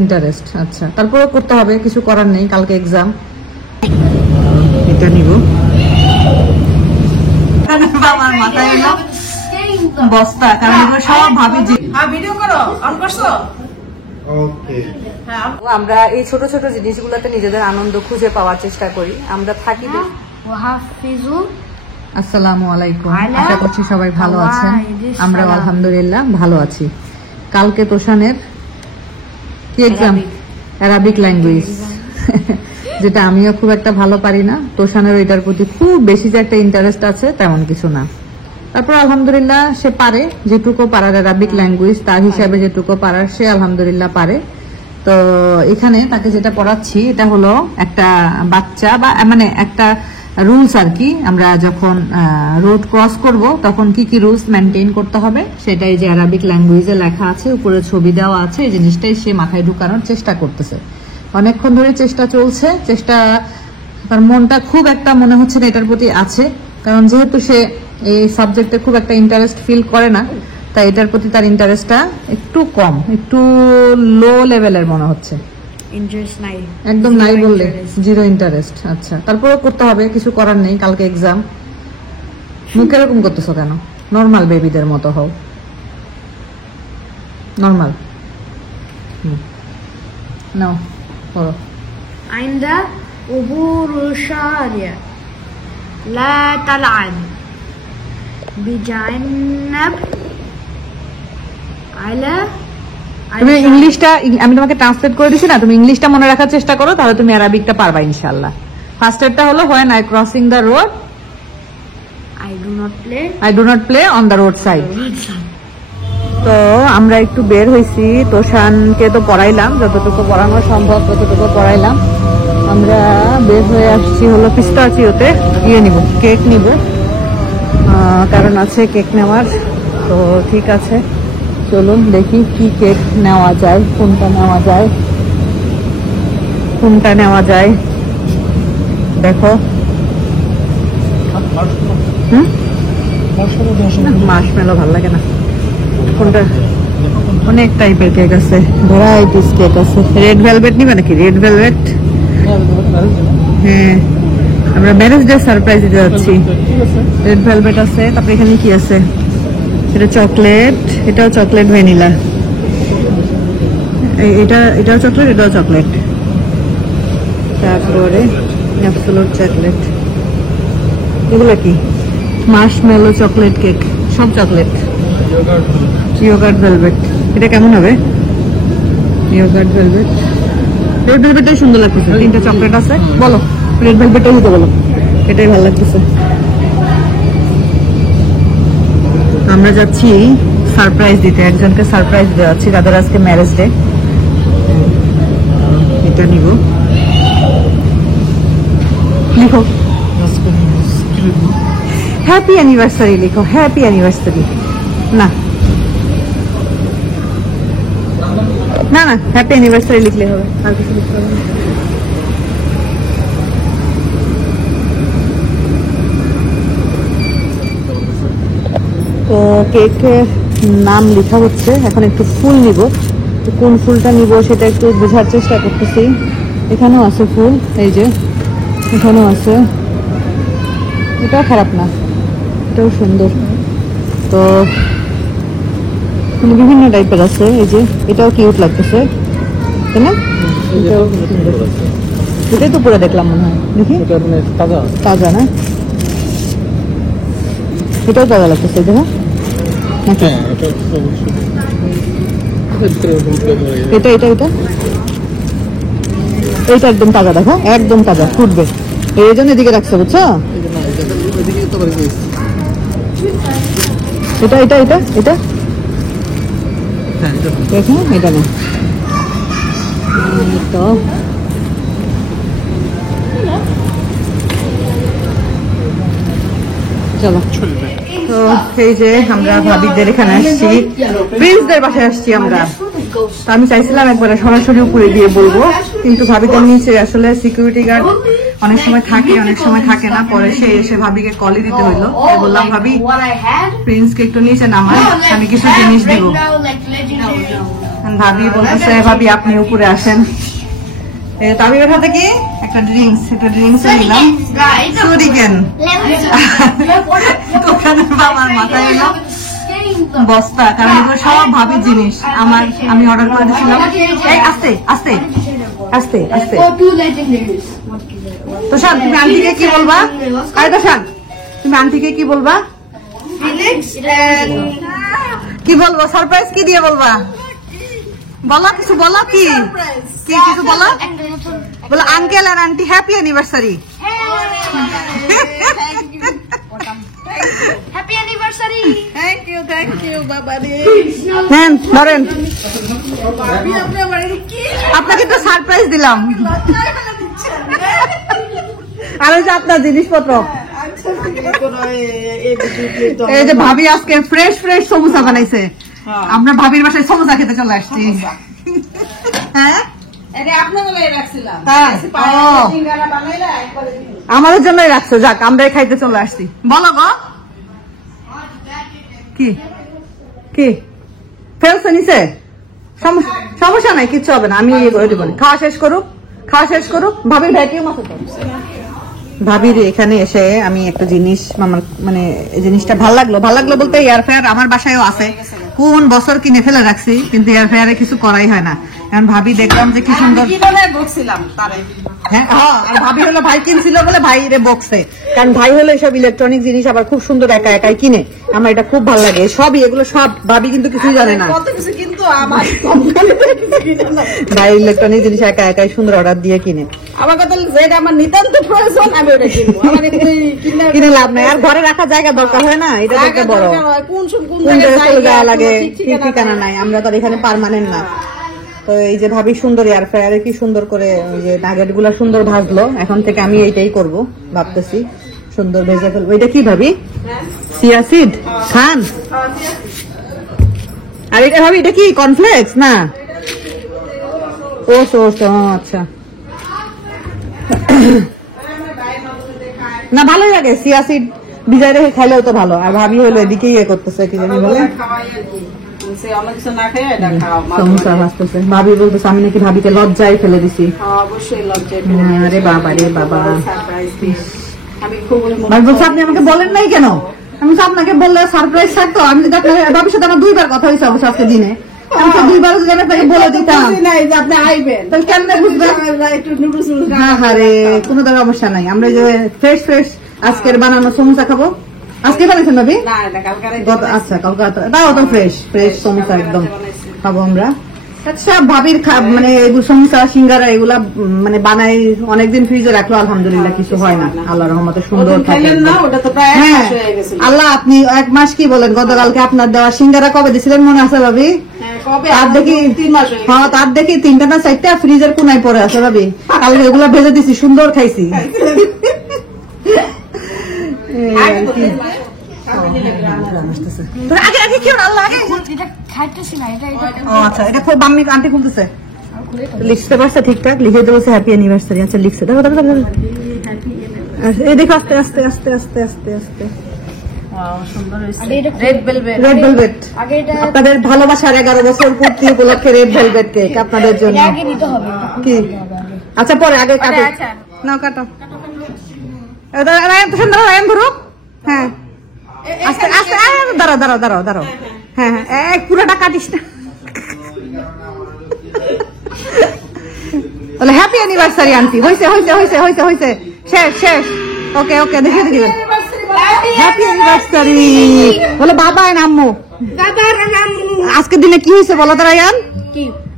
Interest. আচ্ছা, তারপরে করতে হবে, কিছু করার নেই, কালকে এক্সাম। এটা নিব। আমার মাথায় এলো বস্তা, কারণ এগুলো সব ভাবি যে ভিডিও করো অন করছো। আমরা এই ছোট ছোট জিনিসগুলোতে নিজেদের আনন্দ খুঁজে পাওয়ার চেষ্টা করি। আমরা থাকি। আসসালামু আলাইকুম, আশা করছি সবাই ভালো আছেন। আমরা আলহামদুলিল্লাহ ভালো আছি। কালকে তোষানের কি এক্সাম? অ্যারাবিক ল্যাঙ্গুয়েজ, যেটা আমিও খুব একটা ভালো পারি না। তোষানের এটার প্রতি খুব বেশি যে একটা ইন্টারেস্ট আছে তেমন কিছু না। তারপর আলহামদুলিল্লাহ সে পারে, যেটুকু পারার অ্যারাবিক ল্যাঙ্গুয়েজ তার হিসাবে যেটুকু পারার সে আলহামদুলিল্লাহ পারে। তো এখানে তাকে যেটা পড়াচ্ছি এটা হলো একটা বাচ্চা বা মানে একটা রুলস আর কি। আমরা যখন রোড ক্রস করব তখন কি কি রুলস মেনটেন করতে হবে সেটাই যে অ্যারাবিক ল্যাঙ্গুয়েজে লেখা আছে, উপরে ছবি দেওয়া আছে। এই জিনিসটাই সে মাথায় ঢুকানোর চেষ্টা করতেছে। অনেকক্ষণ ধরে চেষ্টা চলছে। তার মনটা খুব একটা মনে হচ্ছে না এটার প্রতি আছে, কারণ যেহেতু সে এই সাবজেক্টে খুব একটা ইন্টারেস্ট ফিল করে না, তাই এটার প্রতি তার ইন্টারেস্টটা একটু কম, একটু লো লেভেলের মনে হচ্ছে। একদম নাই বললে জিরো ইন্টারেস্ট। আচ্ছা, তারপরে করতে হবে, কিছু করার নেই, কালকে এক্সাম। মুখ এরকম করতেছো কেন? নর্মাল বেবিদের মতো হও, নর্মাল। নাও পড়ো। عند عبور الشارع لا تلعب بجنب على। তুমি ইংলিশটা আমি তোমাকে ট্রান্সলেট করে দিছি না, তুমি ইংলিশটা মনে রাখার চেষ্টা করো, তাহলে তুমি আরবিকটা পারবা ইনশাআল্লাহ। ফার্স্ট এরটা হলো when I crossing the road I do not play on the road side। তো আমরা একটু বের হইছি, তোষানকে তো পড়াইলাম, যতটুকু পড়ানো সম্ভব ততটুকু পড়াইলাম। আমরা বের হয়ে আসছি হলো পিস্তাচিওতে নিব, কেক নিব, কারণ আছে কেক নেওয়ার। তো ঠিক আছে, চলুন দেখি কি কেক নেওয়া যায়, কোনটা নেওয়া যায়। দেখো মার্শমেলো ভালো লাগে না, কোনটা? অনেক টাইপের কেক আছে, ভ্যারাইটিস কেক আছে। রেড ভেলভেট নিবে নাকি? রেড ভেলভেট, হ্যাঁ আমরা ম্যারেজ ডে সারপ্রাইজ দিতে যাচ্ছি। রেড ভেলভেট আছে। তারপরে এখানে কি আছে? এটা চকলেট, এটাও চকলেট ভ্যানিলা, এটাও চকলেট, এটাও চকলেট। তারপরে অ্যাবসোলুট চকলেট। এগুলো কি? মার্শমেলো চকলেট কেক, সব চকলেট। ইয়োগার্ট ভেলভেট, এটা কেমন হবে? ইয়োগার্ট ভেলভেট, রেড ভেলভেটটাই সুন্দর লাগতেছে। তিনটা চকলেট আছে, বলো রেড ভেলভেটটাই দিতে বলো, এটাই ভালো লাগতেছে। আমরা যাচ্ছি সারপ্রাইজ দিতে, একজনকে সারপ্রাইজ দিতে যাচ্ছি, তাদের আজকে ম্যারেজ ডে। এটা নিব, লিখো হ্যাপি অ্যানিভার্সারি, লিখো হ্যাপি অ্যানিভার্সারি। না না না, হ্যাপি অ্যানিভার্সারি লিখলে হবে, আর কিছু লিখতে হবে না। তো কেকের নাম লেখা হচ্ছে, এখন একটু ফুল নিব। তো কোন ফুলটা নিব সেটা একটু বোঝার চেষ্টা করতেছি। এখানেও আছে ফুল, এই যে এখানেও আছে, এটাও খারাপ না, এটাও সুন্দর। তো বিভিন্ন টাইপের আছে, এই যে এটাও কিউট লাগতেছে, তাই না? এটাই তো পুরো দেখলাম মনে হয়, দেখি তাজা না? এটাও তাজা লাগতেছে, দেখো। এটা এটা এটা এইটা একদম তাজা, দেখো একদম তাজা, ফুটবে। এই জন্য এদিকে রাখছে, বুঝছো? এটা এটা এটা এটা দেখো, এটা না তো। চলো, তো এই যে আমরা ভাবিদের এখানে আসছি, প্রিন্সদের বাসায় আসছি আমরা। আমি চাইছিলাম একবারে সরাসরি উপরে গিয়ে বলবো, কিন্তু ভাবিদের নিচে আসলে সিকিউরিটি গার্ড অনেক সময় থাকে, অনেক সময় থাকে না। পরে সে এসে ভাবিকে কলই দিতে হইলো। বললাম ভাবি প্রিন্সকে একটু নিচে নামায়, আমি কিছু জিনিস দিব। ভাবি বলতেছে ভাবি আপনি উপরে আসেন। তাবিবের হাতে কি একটা ড্রিঙ্কস, এটা ড্রিঙ্কস নিলাম সুরিকেন। দোকানের বাবার মাথায় এলো বস্তা, কারণ এগুলো সব ভাবির জিনিস। আমি অর্ডার করে দিয়েছিলাম। আস্তে আস্তে আস্তে আস্তে। তোষান তুমি আন্টিকে কি বলবা? আরে তোষান তুমি আন্টিকে কি বলবা? কি বলবো? সারপ্রাইজ কি দিয়ে বলবা? বলো কিছু, বলো কি কিছু বলো। বলো আঙ্কেল আর aunty happy anniversary. Happy anniversary. Thank you বাবা রে। হ্যাঁ ধরেন, আপনাকে তো সারপ্রাইজ দিলাম। আর ওই যে আপনার জিনিসপত্র। এই যে ভাবি আজকে ফ্রেশ ফ্রেশ সমোসা বানাইছে। আমরা ভাবির বাসায় সমোসা খেতে চলে আসছি। হ্যাঁ আমাদের জন্যই রাখছো, যাক আমরাই খাইতে চলে আসছি। বলো গো কি কি ফেলছে নিচে? সমস্যা নাই, কিচ্ছু হবে না, আমি খাওয়া শেষ করুক, খাওয়া শেষ করুক। ভাবির ভ্যাকিউম আছে তো। ভাবির এখানে এসে আমি একটা জিনিস মানে এই জিনিসটা ভালো লাগলো বলতে এয়ার ফ্রায়ার আমার বাসায়ও আছে, কোন বছর কিনে ফেলে রাখছি, কিন্তু এয়ার ফ্রায়ারে কিছু করাই হয় না। কারণ ভাবি দেখলাম যে কি সুন্দর। হ্যাঁ আর ভাবি হলো ভাই কিনছিল বলে ভাই রে বক্সে, কারণ ভাই হলো এসব ইলেকট্রনিক জিনিস আবার খুব সুন্দর একা একাই কিনে। আমার এটা খুব ভালো লাগে, সবই এগুলো সব ভাবি কিন্তু কিছুই জানে না। ভাই ইলেকট্রনিক জিনিস একা একাই সুন্দর অর্ডার দিয়ে কিনে। আমার কথা যেটা আমার নিতান্ত প্রয়োজন আমি ওটা কিনবো, কিনে লাভ নাই। আর ঘরে রাখার জায়গা দরকার হয় না, এটা একটা বড় কোন জায়গায় চলে যাওয়া লাগে ঠিকানা নাই, আমরা তো এখানে পার্মানেন্ট না। তো এই যে ভাবি সুন্দর এয়ার ফ্রায়ারে কি সুন্দর করে যে নাগেট গুলা সুন্দর ভাজলো, এখন থেকে আমি এইটাই করব ভাবতেছি, সুন্দর ভেজে ফেলবো। এটা কি ভাবি? চিয়া সিড খান। আর এটা ভাবি এটা কি কর্নফ্লেক্স না? ও আচ্ছা না ভালোই লাগে, চিয়া সিড ভিজাই রেখে খাইলেও তো ভালো। আর ভাবি হলো এদিকে ইয়ে করতেছে কি জানি বলে সমোসা ভাজতেছে। ভাবি বলতেছে আমি নাকি ভাবিকে লজ্জায় ফেলে দিছি। আরে বাবা রে বাবা, বলছে আপনি আমাকে বলেন নাই কেন? আমি আপনাকে বললে সারপ্রাইজ থাকতো। আমি যদি আপনার ভাবির সাথে আমার 2বার কথা হয়েছে অবশ্য আজকে দিনে, আমি তো 2বার যদি আপনাকে বলে দিতাম আপনি আইবেন তাহলে কেমনে বুঝবেন? হ্যাঁ রে কোনো সমস্যা নাই, আমরা যে ফ্রেশ ফ্রেশ আজকের বানানো সমোসা খাবো। আজকে বানাইছেন ভাবি? আচ্ছা কালকে তাও তো ফ্রেশ ফ্রেশ সমোসা একদম খাবো আমরা। আচ্ছা ভাবির মানে সমোসা সিঙ্গারা এগুলা মানে বানাই অনেকদিন ফ্রিজে রাখলো, আলহামদুলিল্লাহ কিছু হয় না, আল্লাহ রহমতে সুন্দর থাকে। হ্যাঁ আল্লাহ আপনি 1 মাস কি বলেন, গতকালকে আপনার দেওয়া সিঙ্গারা কবে দিছিলেন মনে আছে ভাবি? তার দেখি 3টা না 4টা ফ্রিজের কোনায় পড়ে আছে ভাবি, কালকে এগুলা ভেজে দিছি, সুন্দর খাইছি। লিখতে পারছে ঠিকঠাক, লিখে দেবো হ্যাপি অ্যানিভার্সারি। আচ্ছা লিখছে, দেখো এই দেখো আস্তে আস্তে আস্তে আস্তে আস্তে আস্তে আপনাদের ভালোবাসার 11 বছর পূর্তি উপলক্ষে রেড ভেলভেট কেক আপনাদের জন্য। কি আচ্ছা পরে আগে কাটো না, কাটো রায়ন ধরো। হ্যাঁ আস্তে আস্তে দাঁড়াও। হ্যাঁ হ্যাঁ পুরোটা কাটিস না। তাহলে হ্যাপি অ্যানিভার্সারি আন্টি। হয়েছে শেষ। ওকে দেখে দিবেন। হ্যাপি অ্যানিভার্সারি বলে বাবা আর আম্মু। আজকের দিনে কি হয়েছে বলো তো রায়ান?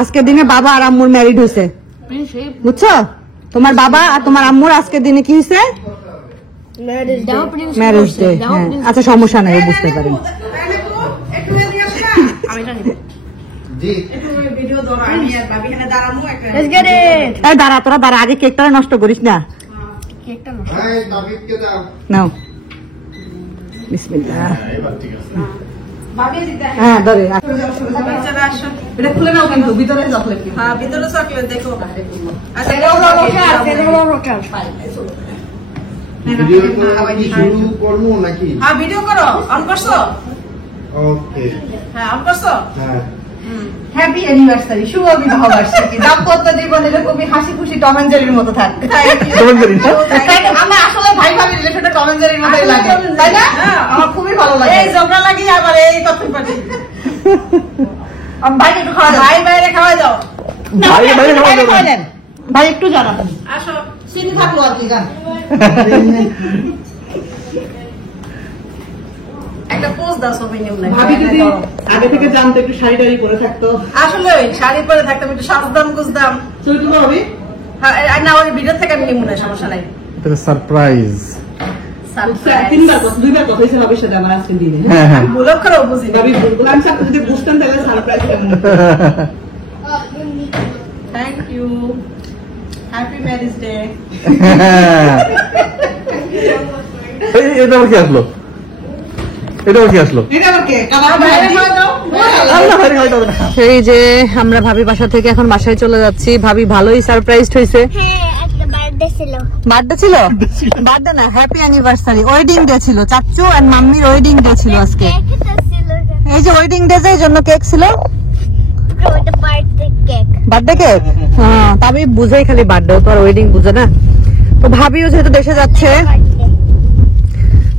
আজকের দিনে বাবা আর আম্মুর ম্যারিড হয়েছে, বুঝছো? তোমার বাবা আর তোমার আম্মুর আজকের দিনে কি হয়েছে? Marriage day. আচ্ছা সমস্যা নাই, বুঝতে পারি। দাঁড়া আগে কেকটা নষ্ট করিস না। নাও বিসমিল্লাহ। হ্যাঁ ধরে এটা খুলে নাও, কিন্তু ভিতরে চকলেট। হ্যাঁ ভিতরে চকলেট দেখো। ভিডিও করো, অন করছো? ওকে হ্যাঁ অন করছো? হ্যাঁ হ্যাপি অ্যানিভার্সারি, শুভ বিবাহ বার্ষিকী। দাম্পত্য জীবন এরকমই হাসি খুশি টম এন্ড জেরির মতো থাক। আমরা আসলে ভাই ভাবি রিলেশনটা টম এন্ড জেরির মতোই লাগে, তাই না? আমার খুবই ভালো লাগে। এই ঝগড়া লাগি আবার এই কথা পাটি। ভাই একটু খাওয়া দাও, ভাই বাইরে খাওয়া দাও। ভাই একটু জানাবেন। আসো, চিনি থাকলো আর কি জান। একটা পোজ দাও ছবি নিয়ে মনে ভাবি যদি আগে থেকে জানতো একটু শাড়ি টাড়ি পরে থাকতো। আসলে শাড়ি পরে থাকতাম, একটু সাজদাম গুজদাম। চলতে পারবি? হ্যাঁ, না ওই ভিডিও থেকে আমি নিয়ে মনে হয়, সমস্যা নাই। এটা সারপ্রাইজ। দুইবার কথা হয়েছে ভাবির সাথে আমার আজকে দিনে। আমি ব্লগ করেও বুঝি ভাবি বললাম যদি বুঝতেন তাহলে সারপ্রাইজ কেমন। Thank you, happy marriage day. এটা আবার কি আসলো? এটা আবার কি আসলো? এটা আবার কে? বাইরে খাওয়া দাও। আল্লাহ ভাই খাইতে হবে না। সেই যে আমরা ভাবি বাসা থেকে এখন বাসায় চলে যাচ্ছি। ভাবি ভালোই সারপ্রাইজড হয়েছে। বার্থডে ছিল? বার্থডে না, হ্যাপি অ্যানিভার্সারি, ওয়েডিং ডে ছিল। চাচু আর মাম্মির ওয়েডিং ডে ছিল আজকে। এই যে ওয়েডিং ডে, এই জন্য কেক ছিল। Birthday cake? হ্যাঁ, তবে বুঝেই খালি বার্থডে, তো আর ওয়েডিং বুঝে না। তো ভাবিও যেহেতু দেশে যাচ্ছে,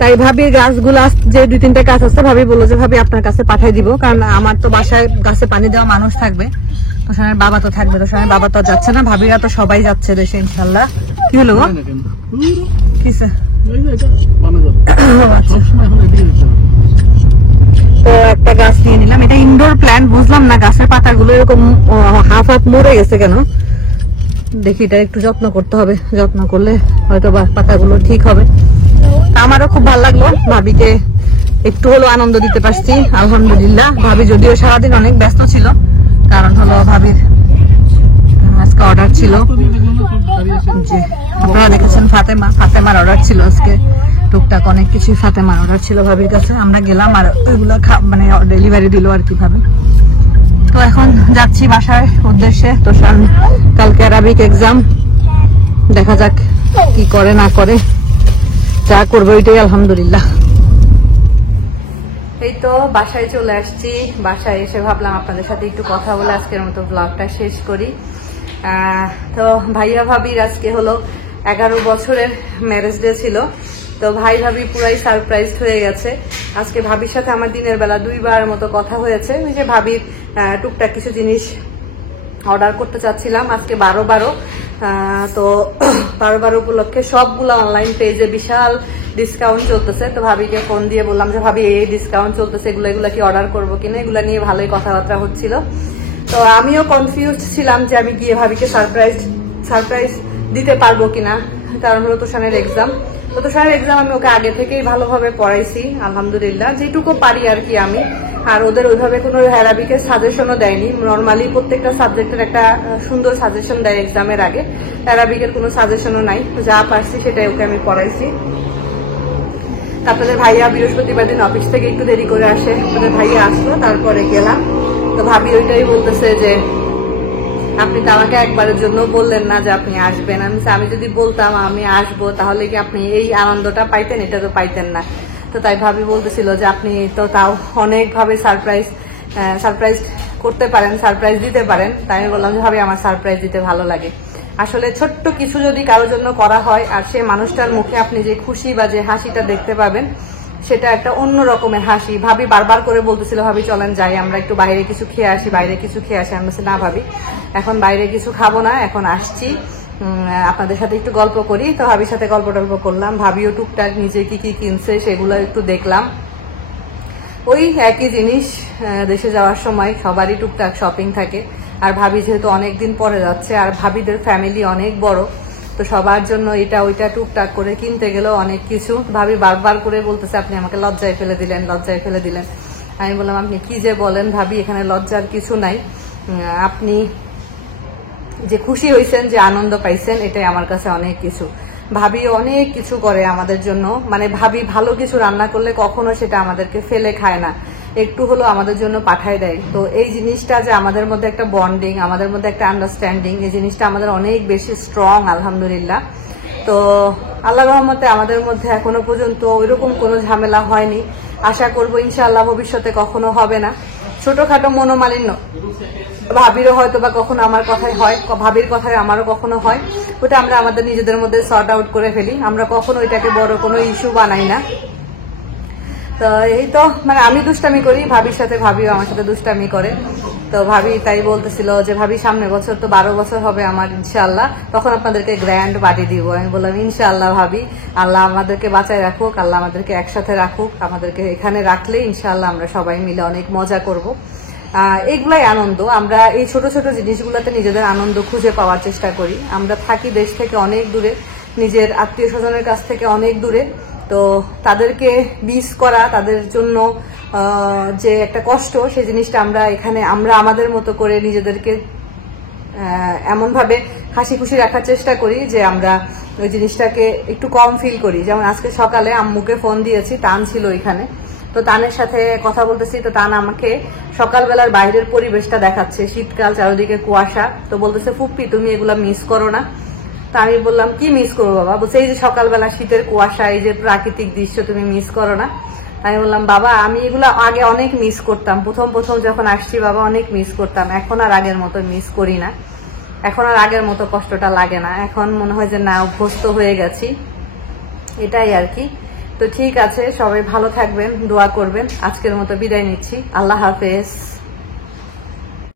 তাই ভাবির গাছগুলো যে 2-3টা গাছ আছে, ভাবি বললো যে ভাবি আপনার কাছে পাঠাই দিব, কারণ আমার তো বাসায় গাছে পানি দেওয়া মানুষ থাকবে। তোষানের বাবা তো থাকবে, তোষানের বাবা তো যাচ্ছে না, ভাবিরা তো সবাই যাচ্ছে দেশে ইনশাল্লাহ। কি হলো গো? কিসে? তো একটা গাছ নিয়ে নিলাম। এটা ইনডোর প্ল্যান্ট, বুঝলাম না গাছের পাতাগুলো এরকম হাফ হাফ মরে গেছে কেন। দেখি এটা একটু যত্ন করতে হবে, যত্ন করলে হয়তো বা পাতাগুলো ঠিক হবে। আমারও খুব ভালো লাগলো, ভাবিকে একটু হলো আনন্দ দিতে পারছি, আলহামদুলিল্লাহ। ভাবি যদিও সারাদিন অনেক ব্যস্ত ছিল, কারণ হলো ভাবির আজকে অর্ডার ছিল। জি, আপনারা দেখেছেন ফাতেমার অর্ডার ছিল আজকে, টুকটাক অনেক কিছু ফাতেমার অর্ডার ছিল ভাবির কাছে। আমরা গেলাম আর ওইগুলো মানে ডেলিভারি দিল আর কি ভাবি। তো এখন যাচ্ছি বাসার উদ্দেশ্যে। তো কালকে আরবিক এক্সাম, দেখা যাক কি করে না করে, যা করবে ওইটাই আলহামদুলিল্লাহ। এই তো বাসায় চলে আসছি। বাসায় এসে ভাবলাম আপনাদের সাথে একটু কথা বলে আজকের মতো ব্লগটা শেষ করি। তো ভাইয়া ভাবির আজকে হলো 11 বছরের ম্যারেজ ডে ছিল। তো ভাই ভাবি পুরাই সারপ্রাইজ হয়ে গেছে। আজকে ভাবির সাথে আমার দিনের বেলা 2বার মতো কথা হয়েছে। ওই যে ভাবির টুকটাক কিছু জিনিস অর্ডার করতে চাচ্ছিলাম আজকে 12/12। তো 12/12 উপলক্ষে সবগুলো অনলাইন পেজে বিশাল ডিসকাউন্ট চলতেছে। তো ভাবিকে ফোন দিয়ে বললাম যে ভাবি এই ডিসকাউন্ট চলতেছে, এগুলো কি অর্ডার করবো কিনা। এগুলো নিয়ে ভালোই কথাবার্তা হচ্ছিল। তো আমিও কনফিউজ ছিলাম যে আমি গিয়ে ভাবিকে সারপ্রাইজ দিতে পারবো কিনা, কারণ হলো তোষানের এক্সাম। তো তোষানের এক্সাম আমি ওকে আগে থেকেই ভালোভাবে পড়াইছি আলহামদুলিল্লাহ, যেটুকু পারি আর কি আমি। আর ওদের ওইভাবে কোনো অ্যারাবিকের সাজেশনও দেয়নি। নর্মালি প্রত্যেকটা সাবজেক্টের একটা সুন্দর সাজেশন দেয় এক্সামের আগে, অ্যারাবিকের কোনো সাজেশনও নাই। যা পারছি সেটাই ওকে আমি পড়াইছি। আপনাদের ভাইয়া বৃহস্পতিবার দিন অফিস থেকে একটু দেরি করে আসে, আপনাদের ভাইয়া আসলো, তারপরে গেলাম। তো ভাবি ওইটাই বলতেছে যে আপনি তো আমাকে একবারের জন্য বললেন না যে আপনি আসবেন। আমি যদি বলতাম আমি আসবো তাহলে কি আপনি এই আনন্দটা পাইতেন? এটা তো পাইতেন না। তো তাই ভাবি বলতেছিল যে আপনি তো তাও অনেকভাবে সারপ্রাইজ করতে পারেন, সারপ্রাইজ দিতে পারেন। তাই আমি বললাম যে ভাবি আমার সারপ্রাইজ দিতে ভালো লাগে। আসলে ছোট্ট কিছু যদি কারোর জন্য করা হয় আর সে মানুষটার মুখে আপনি যে খুশি বা যে হাসিটা দেখতে পাবেন, সেটা একটা অন্য রকমের হাসি। ভাবি বারবার করে বলতেছিল ভাবি চলেন যাই আমরা একটু বাইরে কিছু খেয়ে আসি, বাইরে কিছু খেয়ে আসি। আমি বলছি না ভাবি এখন বাইরে কিছু খাবো না, এখন আসছি আপনাদের সাথে একটু গল্প করি। তো ভাবির সাথে গল্প টল্প করলাম। ভাবিও টুকটাক নিজে কি কি কিনছে সেগুলো একটু দেখলাম। ওই একই জিনিস, দেশে যাওয়ার সময় সবারই টুকটাক শপিং থাকে। আর ভাবি যেহেতু অনেকদিন পরে যাচ্ছে আর ভাবিদের ফ্যামিলি অনেক বড়, তো সবার জন্য এটা ওইটা টুকটাক করে কিনতে গেলেও অনেক কিছু। ভাবি বারবার করে বলতেছে আপনি আমাকে লজ্জায় ফেলে দিলেন, লজ্জায় ফেলে দিলেন। আমি বললাম আপনি কি যে বলেন ভাবি, এখানে লজ্জার কিছু নাই। আপনি যে খুশি হয়েছেন, যে আনন্দ পাইছেন, এটাই আমার কাছে অনেক কিছু। ভাবি অনেক কিছু করে আমাদের জন্য, মানে ভাবি ভালো কিছু রান্না করলে কখনো সেটা আমাদেরকে ফেলে খায় না, একটু হলো আমাদের জন্য পাঠায় দেয়। তো এই জিনিসটা যে আমাদের মধ্যে একটা বন্ডিং, আমাদের মধ্যে একটা আন্ডারস্ট্যান্ডিং, এই জিনিসটা আমাদের অনেক বেশি স্ট্রং আলহামদুলিল্লাহ। তো আল্লাহ রহমতে আমাদের মধ্যে এখনো পর্যন্ত ওইরকম কোনো ঝামেলা হয়নি। আশা করবো ইনশাআল্লাহ ভবিষ্যতে কখনো হবে না। ছোটখাটো মনোমালিন্য ভাবিরও হয়তো বা কখনো আমার কথাই হয়, ভাবির কথায় আমারও কখনো হয়, ওটা আমরা আমাদের নিজেদের মধ্যে সর্ট আউট করে ফেলি। আমরা কখনো ওইটাকে বড় কোনো ইস্যু বানাই না। তো এই তো মানে আমি দুষ্টামি করি ভাবির সাথে, ভাবিও আমার সাথে দুষ্টামি করে। তো ভাবি তাই বলতেছিল যে ভাবি সামনের বছর তো 12 বছর হবে আমার ইনশাআল্লাহ, তখন আপনাদেরকে গ্র্যান্ড পার্টি দিব। আমি বললাম ইনশাআল্লাহ ভাবি, আল্লাহ আমাদেরকে বাঁচায় রাখুক, আল্লাহ আমাদেরকে একসাথে রাখুক, আমাদেরকে এখানে রাখলে ইনশাআল্লাহ আমরা সবাই মিলে অনেক মজা করব। এগুলাই আনন্দ। আমরা এই ছোট ছোট জিনিসগুলোতে নিজেদের আনন্দ খুঁজে পাওয়ার চেষ্টা করি। আমরা থাকি দেশ থেকে অনেক দূরে, নিজের আত্মীয় স্বজনের কাছ থেকে অনেক দূরে। তো তাদেরকে মিস করা, তাদের জন্য যে একটা কষ্ট, সেই জিনিসটা আমরা এখানে আমরা আমাদের মতো করে নিজেদেরকে এমন ভাবে হাসি খুশি রাখার চেষ্টা করি যে আমরা ওই জিনিসটাকে একটু কম ফিল করি। যেমন আজকে সকালে আম্মুকে ফোন দিয়েছি, টান ছিল এখানে, তো টানের সাথে কথা বলতেছি। তো টান আমাকে সকালবেলার বাইরের পরিবেশটা দেখাচ্ছে, শীতকাল, চারিদিকে কুয়াশা। তো বলতেছে ফুপ্পি তুমি এগুলা মিস করো না? তো আমি বললাম কি মিস করবো বাবা? বলছে এই যে সকালবেলা শীতের কুয়াশা, এই যে প্রাকৃতিক দৃশ্য তুমি মিস করো না? আমি বললাম বাবা আমি এগুলো আগে অনেক মিস করতাম, প্রথম যখন আসছি বাবা অনেক মিস করতাম, এখন আর আগের মতো মিস করি না, এখন আর আগের মতো কষ্টটা লাগে না, এখন মনে হয় যে না অভ্যস্ত হয়ে গেছি, এটাই আর কি। তো ঠিক আছে, সবাই ভালো থাকবেন, দোয়া করবেন। আজকের মতো বিদায় নিচ্ছি, আল্লাহ হাফেজ।